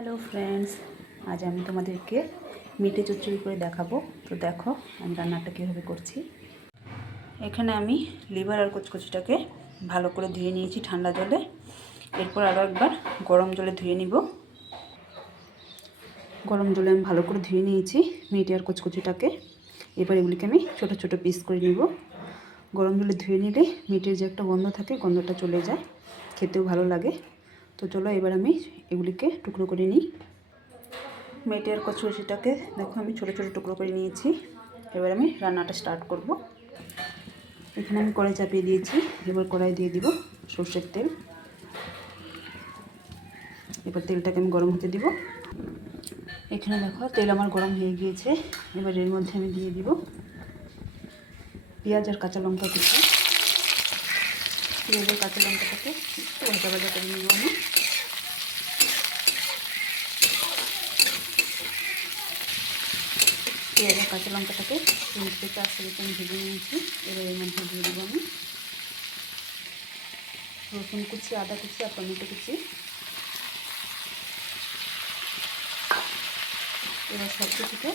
Hello friends, আজ আমি তোমাদেরকে মিটে চচ্চড়ি করে দেখাবো। তো দেখো আমি রান্নাটা কীভাবে করছি। এখানে আমি লিভার আর কচকচিটাকে ভালো করে ধুয়ে নিয়েছি ঠান্ডা জলে। এরপর আরও একবার গরম জলে ধুয়ে নিব। গরম জলে আমি ভালো করে ধুয়ে নিয়েছি মিটে আর কচকচিটাকে। এবার এগুলিকে আমি ছোট ছোট পিস করে নিব। গরম জলে ধুয়ে নিলে মিটের যে একটা গন্ধ থাকে, গন্ধটা চলে যায়, খেতেও ভালো লাগে। তো চলো এবার আমি এগুলিকে টুকরো করে নিই। মেটে আর কচকচিটাকে দেখো আমি ছোটো ছোটো টুকরো করে নিয়েছি। এবার আমি রান্নাটা স্টার্ট করব। এখানে আমি কড়াই চাপিয়ে দিয়েছি। এবার কড়াই দিয়ে দিব সর্ষের তেল। এবার তেলটাকে আমি গরম হতে দিব। এখানে দেখো তেল আমার গরম হয়ে গিয়েছে। এবার এর মধ্যে আমি দিয়ে দিব পেঁয়াজ আর কাঁচা লঙ্কা কুচি। পেঁয়াজ আর কাঁচা লঙ্কাটাকে একটু ভাজা ভাজা করে নিব আমি। পেঁয়াজ আর কাঁচা লঙ্কাটাকে 3 থেকে 4 সেকেন্ড আমি ভেজে নিয়েছি। এবার এর মধ্যে দিয়ে দেবো আমি রসুন কুচি, আদা কুচি আর টমেটো কুচি। এবার সব কিছুকে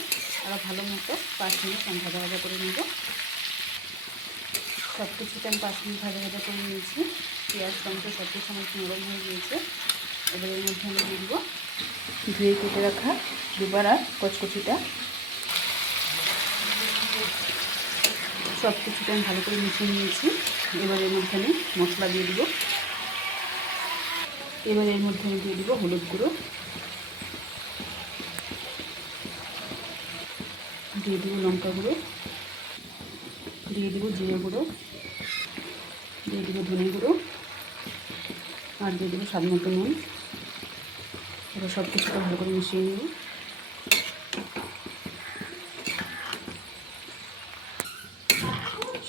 আরও ভালো মতো 5 মিনিট আমি ভাজা ভাজা করে নেব। সব কিছুকে আমি 5 মিনিট ভাজা ভাজা করে নিয়েছি। পেঁয়াজ টমেটো সব কিছু আমার নরম হয়ে গিয়েছে। এবার এর মধ্যে আমি দিয়ে দেবো ধুয়ে কেটে রাখা লিভার আর কচকচিটা। সব কিছুকে আমি ভালো করে মিশিয়ে নিয়েছি। এবার এর মধ্যে আমি মশলা দিয়ে দিব। এবার এর মধ্যে আমি দিয়ে দিব হলুদ গুঁড়ো, দিয়ে দিব লঙ্কা গুঁড়ো, দিয়ে দিব জিরে গুঁড়ো, দিয়ে দিব ধনে গুঁড়ো আর দিয়ে দিব স্বাদ মতো নুন। এবার সব কিছুটা ভালো করে মিশিয়ে নেব।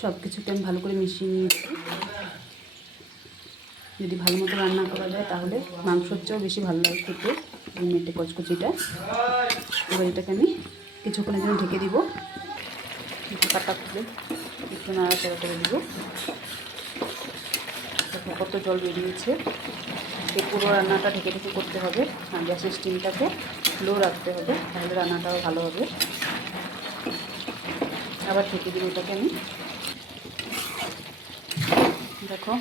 সব কিছুকে আমি ভালো করে মিশিয়ে নিয়েছি। যদি ভালো মতো রান্না করা যায় তাহলে মাংসর চেয়েও বেশি ভালো লাগে খেতে এই মেটে কচকচিটা। এবার এটাকে আমি কিছুক্ষণের জন্য ঢেকে দিব। ঢাকাটা খুলে একটু নাড়াচাড়া করে দিব। দেখো কত জল বেরিয়েছে। এই পুরো রান্নাটা ঢেকে ঢেকে করতে হবে আর গ্যাসের স্টিমটাকে লো রাখতে হবে, তাহলে রান্নাটাও ভালো হবে। আবার ঢেকে দিব এটাকে আমি। দেখো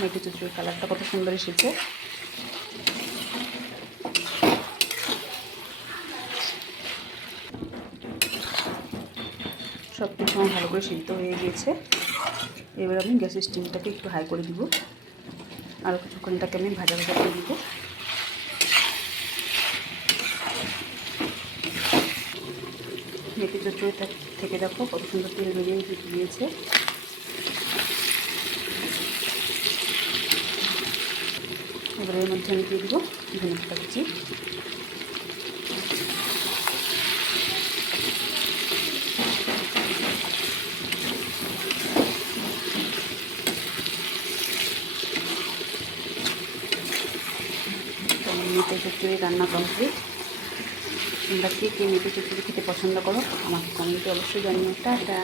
মেটে চচ্চড়ির কালারটা কত সুন্দর এসেছে। সব কিছু আমার ভালো করে সিদ্ধ হয়ে গিয়েছে। এবার আমি গ্যাসের স্টিমটাকে একটু হাই করে দিব। আরও কিছুক্ষণ এটাকে আমি ভাজা ভাজা করে দিব। মেটে চচ্চড়িটা থেকে দেখো কত সুন্দর তেল বেরিয়ে গিয়েছে। এবার এর মধ্যে আমি দিয়ে দিব ধনে পাতা কুচি। মেটে চচ্চড়ি রান্না কমপ্লিট। তোমরা কে কে মেটে চচ্চড়ি খেতে পছন্দ করো আমাকে কমেন্টে অবশ্যই জানিও। টাটা।